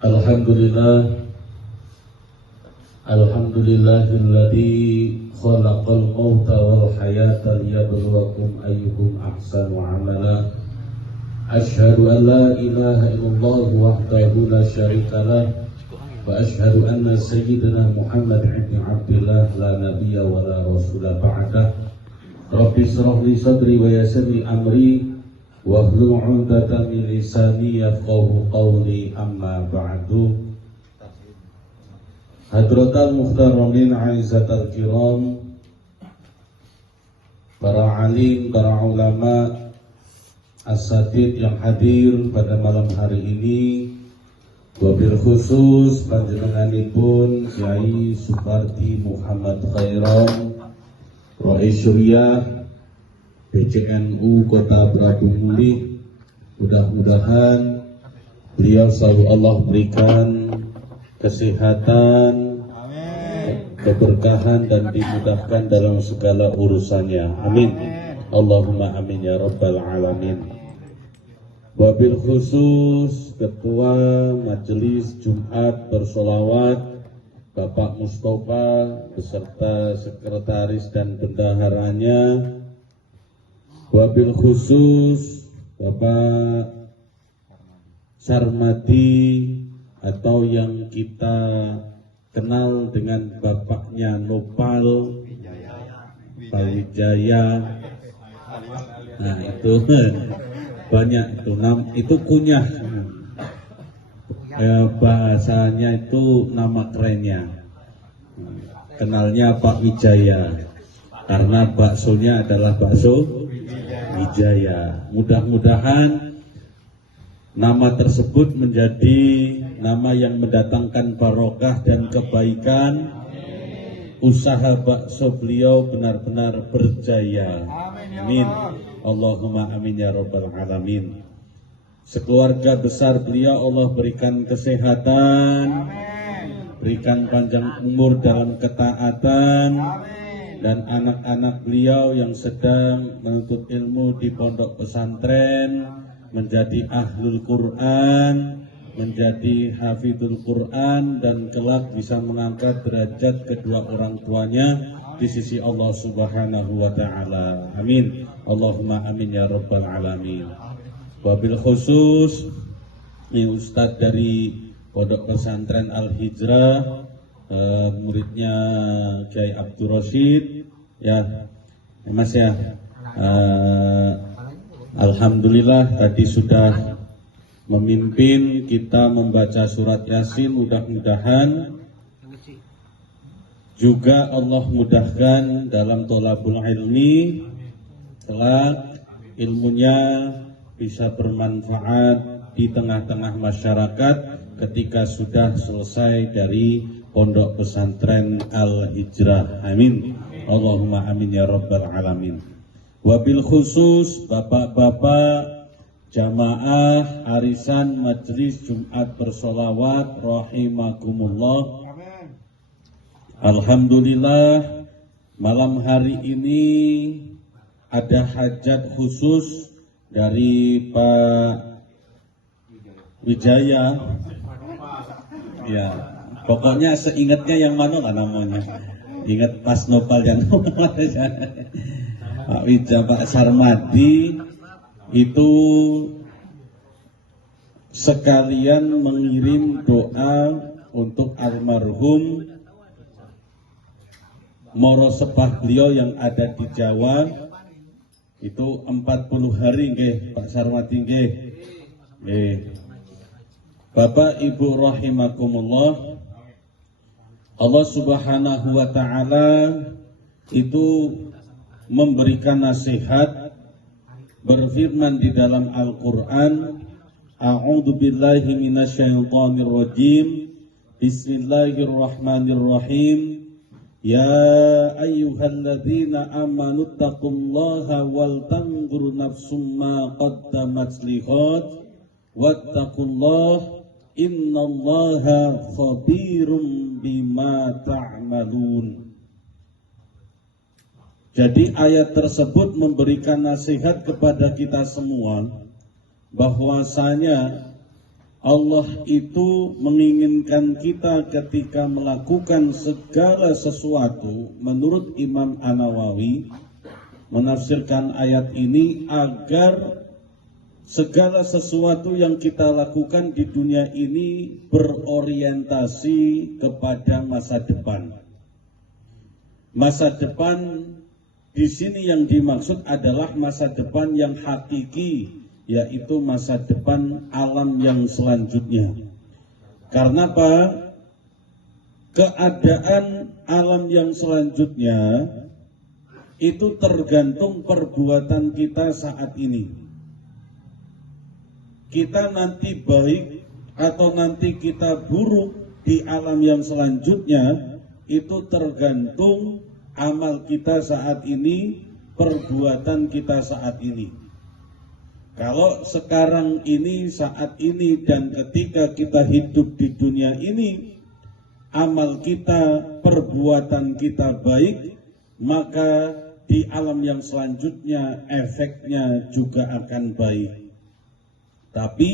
Alhamdulillah, alhamdulillahilladzi khalaqal mauta wal hayata liyabluwakum ayyukum ahsanu amala. Asyhadu an la ilaha illallah wahdahu la syarika lah wa asyhadu anna sayyidina Muhammad ibn Abdillah la nabiyya wa la rasula ba'dah. Rabbi shrah li sadri wa yassir li amri wahlul 'uqdatam min lisani yafqahu qawli, amma ba'du. Hadratal muhtaramin aizatal kiram, para alim, para ulama, asatid yang hadir pada malam hari ini, wabil khusus panjenenganipun Kyai Supardi Muhammad Khairon, Rais Syuriah PCNU Kota Prabu Mulih. Mudah-mudahan beliau selalu Allah berikan kesehatan, keberkahan, dan dimudahkan dalam segala urusannya. Amin. Allahumma amin ya rabbal alamin. Wabil khusus Ketua Majelis Jumat Bersolawat Bapak Mustafa beserta sekretaris dan bendaharanya. Wabil khusus Bapak Sarmadi atau yang kita kenal dengan bapaknya Nopal Wijaya. Nah itu banyak itu kunyah, bahasanya itu nama kerennya. Kenalnya Pak Wijaya karena baksonya adalah bakso Wijaya. Mudah-mudahan nama tersebut menjadi nama yang mendatangkan barokah dan kebaikan. Usaha bakso beliau benar-benar berjaya. Amin. Allahumma amin ya rabbal alamin. Sekeluarga besar beliau Allah berikan kesehatan, berikan panjang umur dalam ketaatan, dan anak-anak beliau yang sedang menuntut ilmu di pondok pesantren menjadi ahlul Quran, menjadi hafidhul Quran, dan kelak bisa mengangkat derajat kedua orang tuanya di sisi Allah Subhanahu wa ta'ala. Amin. Allahumma amin ya rabbal alamin. Wabil khusus ini Ustadz dari Pondok Pesantren Al-Hijrah, muridnya Kyai Abdul Rashid, ya Mas ya. Alhamdulillah tadi sudah memimpin kita membaca surat Yasin. Mudah-mudahan juga Allah mudahkan dalam tholabul ilmi, kelak ilmunya bisa bermanfaat di tengah-tengah masyarakat ketika sudah selesai dari Pondok Pesantren Al-Hijrah. Amin. Allahumma amin ya rabbal alamin. Wabil khusus bapak-bapak jamaah arisan Majelis Jumat Bersolawat rahimakumullah. Alhamdulillah malam hari ini ada hajat khusus dari Pak Wijaya. Ya, pokoknya seingatnya yang mana lah namanya. Ingat pas Nopal yang Pak Wijaya, Pak Sarmadi itu sekalian mengirim doa untuk almarhum moro sepah beliau yang ada di Jawa itu 40 hari nggih Pak Sarmadi nggih. Bapak Ibu rahimakumullah, Allah Subhanahu wa ta'ala itu memberikan nasihat, berfirman di dalam Al-Quran, A'udzu billahi minasyaitonir rajim, Bismillahirrahmanirrahim. Ya ayyuhalladzina amanu taqullaha wal tanzur nafsum ma qaddamat lighad wattaqullaha innallaha khabirum bima ta'malun. Jadi ayat tersebut memberikan nasihat kepada kita semua bahwasanya Allah itu menginginkan kita ketika melakukan segala sesuatu, menurut Imam An-Nawawi menafsirkan ayat ini, agar segala sesuatu yang kita lakukan di dunia ini berorientasi kepada masa depan. Masa depan di sini yang dimaksud adalah masa depan yang hakiki, yaitu masa depan alam yang selanjutnya. Karena apa? Keadaan alam yang selanjutnya itu tergantung perbuatan kita saat ini. Kita nanti baik atau nanti kita buruk di alam yang selanjutnya, itu tergantung amal kita saat ini, perbuatan kita saat ini. Kalau sekarang ini, saat ini, dan ketika kita hidup di dunia ini, amal kita, perbuatan kita baik, maka di alam yang selanjutnya efeknya juga akan baik. Tapi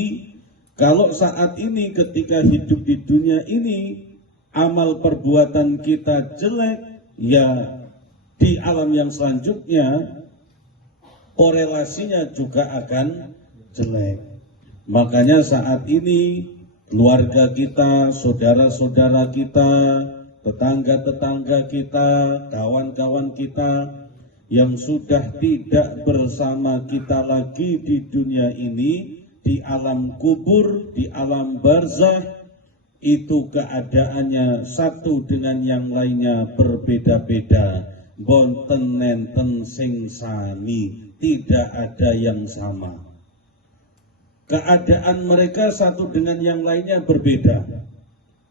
kalau saat ini ketika hidup di dunia ini, amal perbuatan kita jelek, ya di alam yang selanjutnya korelasinya juga akan jelek. Makanya saat ini keluarga kita, saudara-saudara kita, tetangga-tetangga kita, kawan-kawan kita yang sudah tidak bersama kita lagi di dunia ini, di alam kubur, di alam barzakh, itu keadaannya satu dengan yang lainnya berbeda-beda. Bonten nenten sing sami, tidak ada yang sama. Keadaan mereka satu dengan yang lainnya berbeda,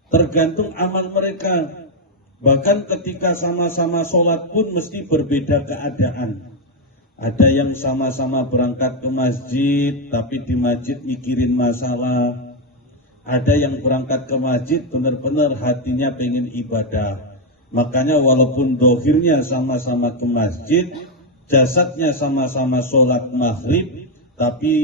tergantung amal mereka. Bahkan ketika sama-sama sholat pun mesti berbeda keadaan. Ada yang sama-sama berangkat ke masjid, tapi di masjid mikirin masalah. Ada yang berangkat ke masjid benar-benar hatinya pengen ibadah. Makanya walaupun dohirnya sama-sama ke masjid, jasadnya sama-sama sholat maghrib, tapi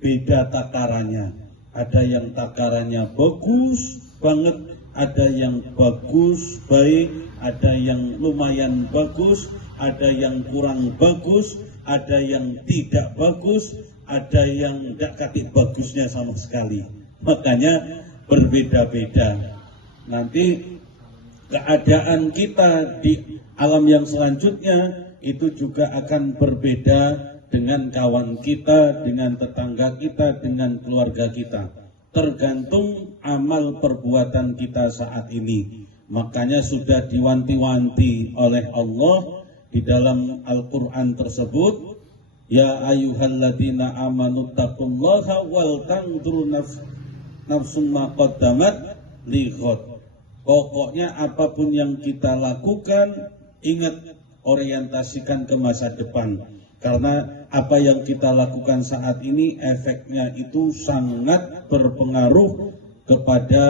beda takarannya. Ada yang takarannya bagus banget, ada yang bagus, baik, ada yang lumayan bagus, ada yang kurang bagus, ada yang tidak bagus, ada yang tidak katik bagusnya sama sekali. Makanya berbeda-beda. Nanti keadaan kita di alam yang selanjutnya itu juga akan berbeda dengan kawan kita, dengan tetangga kita, dengan keluarga kita. Tergantung amal perbuatan kita saat ini. Makanya sudah diwanti-wanti oleh Allah di dalam Al-Quran tersebut, ya ayyuhalladzina amanu taqullaha wal tanzur nafsum ma qaddamat lighad. Pokoknya apapun yang kita lakukan, ingat, orientasikan ke masa depan. Karena apa yang kita lakukan saat ini efeknya itu sangat berpengaruh kepada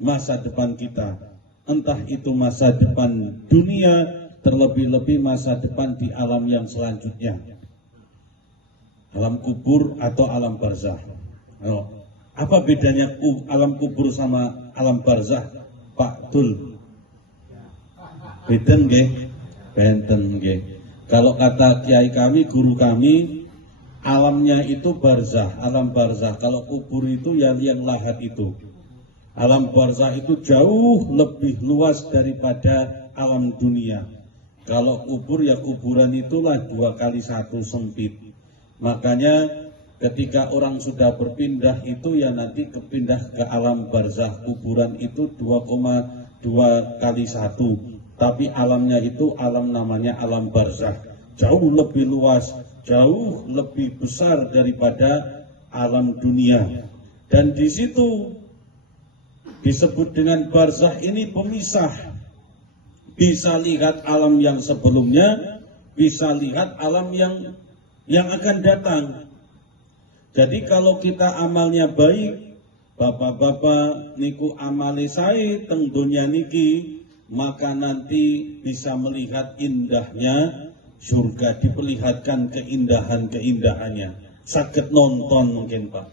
masa depan kita. Entah itu masa depan dunia, terlebih-lebih masa depan di alam yang selanjutnya. Alam kubur atau alam barzakh. Apa bedanya alam kubur sama alam barzakh, Pak Dul? Beden nggih? Benten nggih. Kalau kata kiai kami, guru kami, alamnya itu barzakh, alam barzakh. Kalau kubur itu ya yang lahat itu. Alam barzakh itu jauh lebih luas daripada alam dunia. Kalau kubur ya kuburan itulah 2x1 sempit. Makanya ketika orang sudah berpindah itu ya nanti kepindah ke alam barzakh. Kuburan itu 2x1. Tapi alamnya itu alam namanya alam barzakh. Jauh lebih luas, jauh lebih besar daripada alam dunia. Dan di situ disebut dengan barzakh ini pemisah. Bisa lihat alam yang sebelumnya, bisa lihat alam yang akan datang. Jadi kalau kita amalnya baik, bapak-bapak niku amale sae teng donya niki, maka nanti bisa melihat indahnya surga, diperlihatkan keindahan-keindahannya. Saged nonton mungkin Pak.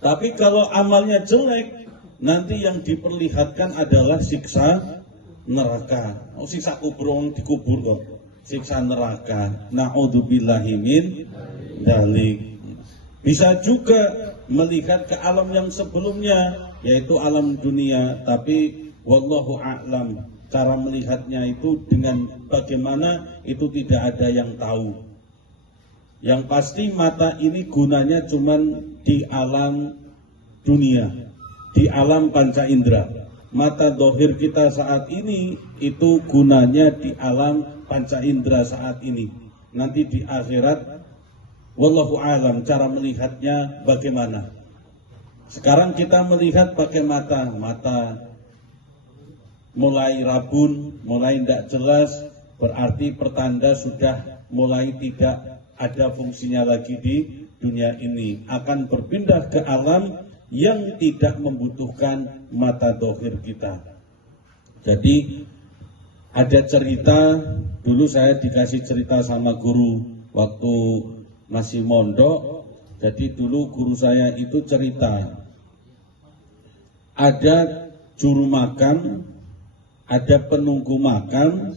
Tapi kalau amalnya jelek, nanti yang diperlihatkan adalah siksa neraka. Oh, siksa kubur, dikubur kok. Siksa neraka. Na'udzubillahi min dzalik. Bisa juga melihat ke alam yang sebelumnya, yaitu alam dunia, tapi wallahu a'lam, cara melihatnya itu dengan bagaimana itu tidak ada yang tahu. Yang pasti mata ini gunanya cuman di alam dunia, di alam panca indera. Mata dohir kita saat ini itu gunanya di alam panca indera saat ini. Nanti di akhirat wallahu alam cara melihatnya bagaimana. Sekarang kita melihat pakai mata mulai rabun, mulai tidak jelas, berarti pertanda sudah mulai tidak ada fungsinya lagi di dunia ini. Akan berpindah ke alam yang tidak membutuhkan mata dohir kita. Jadi ada cerita, dulu saya dikasih cerita sama guru waktu masih mondok. Jadi dulu guru saya itu cerita, ada juru makan, ada penunggu makan,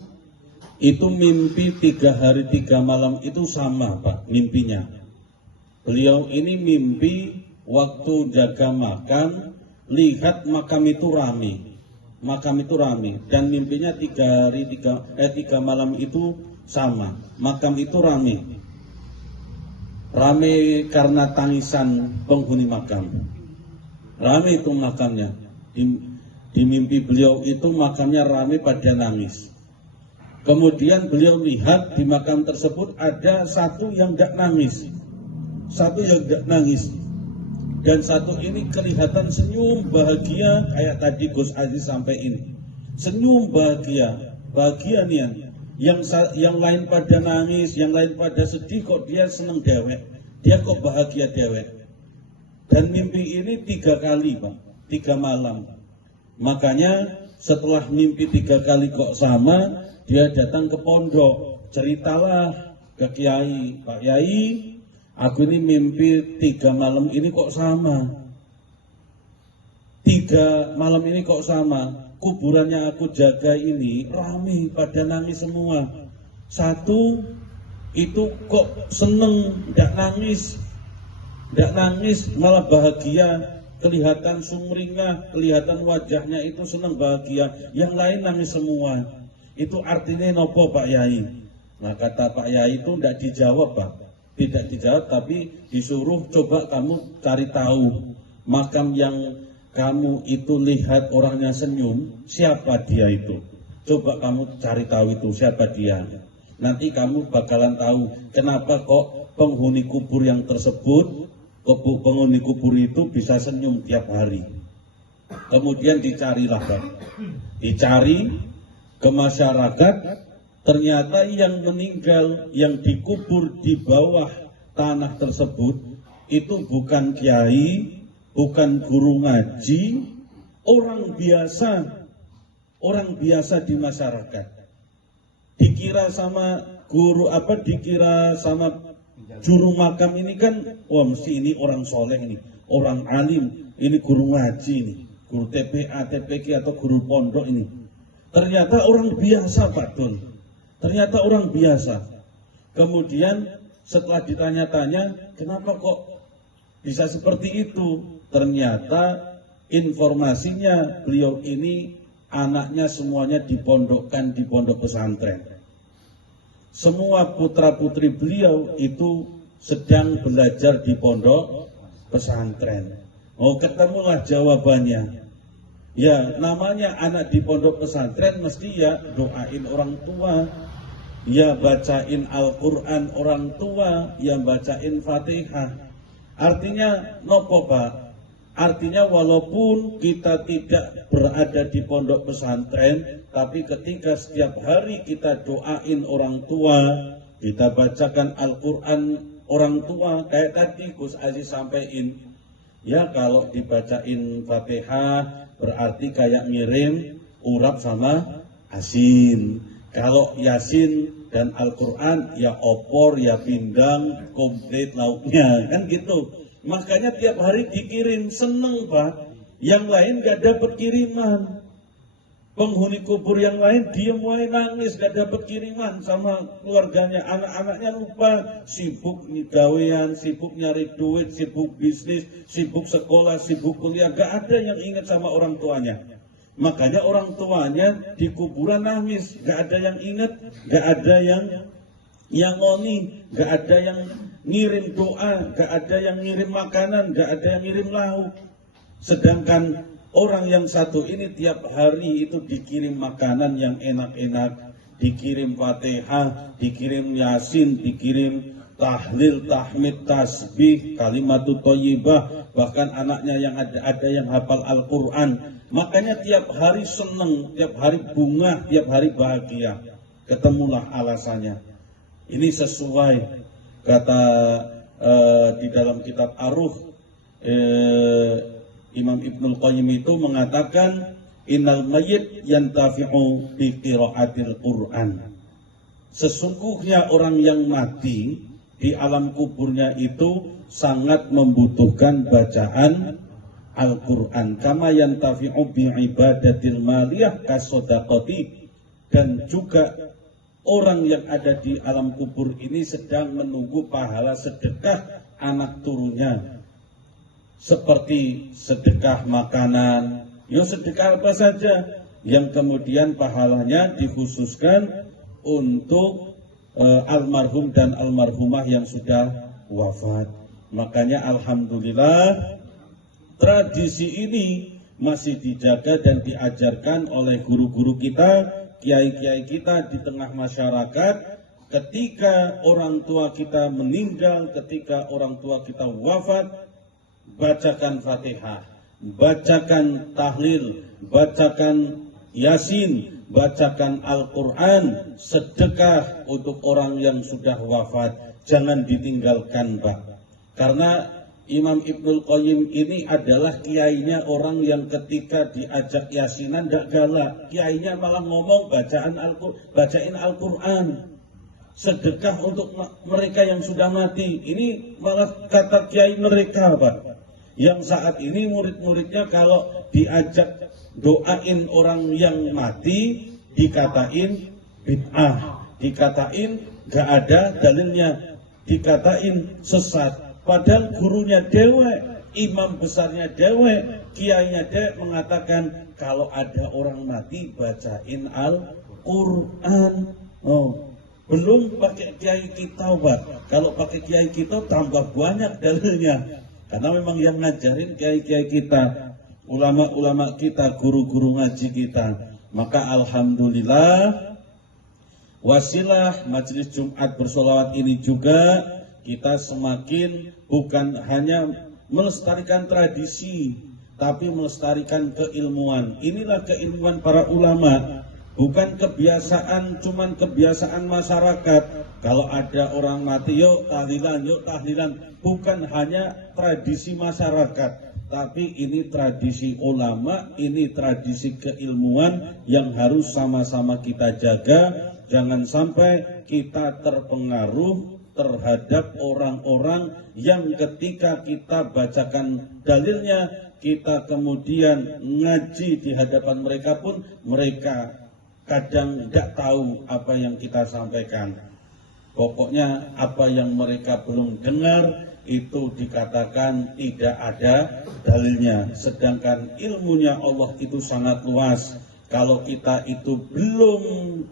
itu mimpi 3 hari 3 malam itu sama Pak mimpinya. Beliau ini mimpi waktu jaga makan, lihat makam itu rame. Makam itu rame dan mimpinya 3 malam itu sama. Makam itu rame. Rame karena tangisan penghuni makam. Rame itu makamnya. Di mimpi beliau itu makamnya rame pada nangis. Kemudian beliau lihat di makam tersebut ada satu yang tidak nangis. Satu yang tidak nangis. Dan satu ini kelihatan senyum bahagia kayak tadi Gus Aziz sampaikan. Senyum bahagia. Bahagia nih yang lain pada nangis, yang lain pada sedih, kok dia seneng dewek, dia kok bahagia dewek. Dan mimpi ini 3 kali Pak, 3 malam. Makanya setelah mimpi 3 kali kok sama, dia datang ke pondok, ceritalah ke Kiai, Pak Yai, aku ini mimpi 3 malam ini kok sama. 3 malam ini kok sama. Kuburannya aku jaga ini ramai pada nangis semua. Satu itu kok seneng, tidak nangis, malah bahagia, kelihatan sumringah, kelihatan wajahnya itu seneng bahagia. Yang lain nangis semua. Itu artinya nopo Pak Yai? Nah kata Pak Yai itu tidak dijawab Pak, tidak dijawab, tapi disuruh coba kamu cari tahu makam yang kamu itu lihat orangnya senyum, siapa dia itu? Coba kamu cari tahu itu siapa dia. Nanti kamu bakalan tahu kenapa kok penghuni kubur yang tersebut, penghuni kubur itu bisa senyum tiap hari. Kemudian dicarilah Pak. Dicari ke masyarakat, ternyata yang meninggal, yang dikubur di bawah tanah tersebut itu bukan kiai, bukan guru ngaji, orang biasa di masyarakat. Dikira sama guru dikira sama juru makam ini kan, wah mesti ini orang soleh ini, orang alim, ini guru ngaji ini, guru TPA, TPK atau guru pondok ini. Ternyata orang biasa Pak Dul, ternyata orang biasa. Kemudian setelah ditanya-tanya, kenapa kok bisa seperti itu? Ternyata informasinya beliau ini anaknya semuanya dipondokkan di pondok pesantren. Semua putra-putri beliau itu sedang belajar di pondok pesantren. Oh, ketemulah jawabannya. Ya, namanya anak di pondok pesantren mesti ya doain orang tua, ya bacain Al-Quran orang tua, ya bacain Fatihah. Artinya nopo Pak? Artinya walaupun kita tidak berada di pondok pesantren, tapi ketika setiap hari kita doain orang tua, kita bacakan Al-Quran orang tua, kayak tadi Gus Aziz sampaikan, ya kalau dibacain Fatihah berarti kayak ngirim urap sama asin. Kalau Yasin dan Al-Quran ya opor, ya pindang, komplit lauknya, kan gitu. Makanya tiap hari dikirim, seneng Pak. Yang lain gak dapat kiriman. Penghuni kubur yang lain diem wae nangis, gak dapat kiriman sama keluarganya. Anak-anaknya lupa, sibuk gawean, sibuk nyari duit, sibuk bisnis, sibuk sekolah, sibuk kuliah. Gak ada yang ingat sama orang tuanya. Makanya orang tuanya di kuburan nangis, gak ada yang ingat, gak ada yang ngoni, gak ada yang ngirim doa, gak ada yang ngirim makanan, gak ada yang ngirim lauk. Sedangkan orang yang satu ini tiap hari itu dikirim makanan yang enak-enak, dikirim Fatihah, dikirim Yasin, dikirim tahlil, tahmid, tasbih, kalimatut thayyibah, bahkan anaknya yang ada yang hafal Al-Quran. Makanya tiap hari seneng, tiap hari bunga, tiap hari bahagia. Ketemulah alasannya. Ini sesuai kata di dalam kitab Ar-Ruh, Imam Ibnul Qayyim itu mengatakan innal mayyit yantafi'u bi qiraatil Qur'an. Sesungguhnya orang yang mati di alam kuburnya itu sangat membutuhkan bacaan Al-Quran. Kama yantafi'u bi ibadatil maliyah kasodaqati. Dan juga orang yang ada di alam kubur ini sedang menunggu pahala sedekah anak turunnya. Seperti sedekah makanan, ya sedekah apa saja yang kemudian pahalanya dikhususkan untuk almarhum dan almarhumah yang sudah wafat. Makanya alhamdulillah tradisi ini masih dijaga dan diajarkan oleh guru-guru kita, kiai-kiai kita di tengah masyarakat. Ketika orang tua kita meninggal, ketika orang tua kita wafat, bacakan Fatihah, bacakan tahlil, bacakan Yasin, bacakan Al-Quran, sedekah untuk orang yang sudah wafat. Jangan ditinggalkan Pak. Karena Imam Ibnul Qayyim ini adalah kiainya orang yang ketika diajak yasinan tidak galak. Kiainya malah ngomong bacain Al-Quran. Sedekah untuk mereka yang sudah mati. Ini malah kata kiai mereka Pak. Yang saat ini murid-muridnya kalau diajak doain orang yang mati, dikatain bid'ah, dikatain gak ada dalilnya, dikatain sesat. Padahal gurunya dewe, imam besarnya dewe, kiainya dewe mengatakan kalau ada orang mati bacain Al-Quran. Oh, belum pakai kiai kita Pak. Kalau pakai kiai kita tambah banyak dalilnya. Karena memang yang ngajarin kiai-kiai kita, ulama-ulama kita, guru-guru ngaji kita. Maka alhamdulillah wasilah majelis Jumat bersolawat ini juga kita semakin bukan hanya melestarikan tradisi, tapi melestarikan keilmuan. Inilah keilmuan para ulama. Bukan kebiasaan, cuman kebiasaan masyarakat. Kalau ada orang mati, yuk tahlilan, yuk tahlilan. Bukan hanya tradisi masyarakat, tapi ini tradisi ulama, ini tradisi keilmuan yang harus sama-sama kita jaga. Jangan sampai kita terpengaruh terhadap orang-orang yang ketika kita bacakan dalilnya, kita kemudian ngaji di hadapan mereka pun mereka kadang tidak tahu apa yang kita sampaikan. Pokoknya apa yang mereka belum dengar itu dikatakan tidak ada dalilnya. Sedangkan ilmunya Allah itu sangat luas. Kalau kita itu belum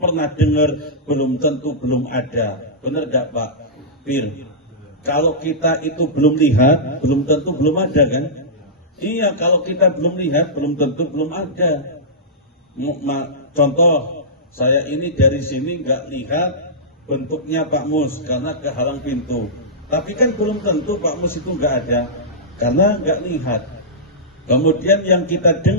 pernah dengar, belum tentu belum ada. Benar tidak Pak Pir? Kalau kita itu belum lihat, belum tentu belum ada kan? Iya, kalau kita belum lihat, belum tentu belum ada. Contoh, saya ini dari sini nggak lihat bentuknya Pak Mus karena kehalang pintu. Tapi kan belum tentu Pak Mus itu nggak ada karena nggak lihat. Kemudian yang kita dengar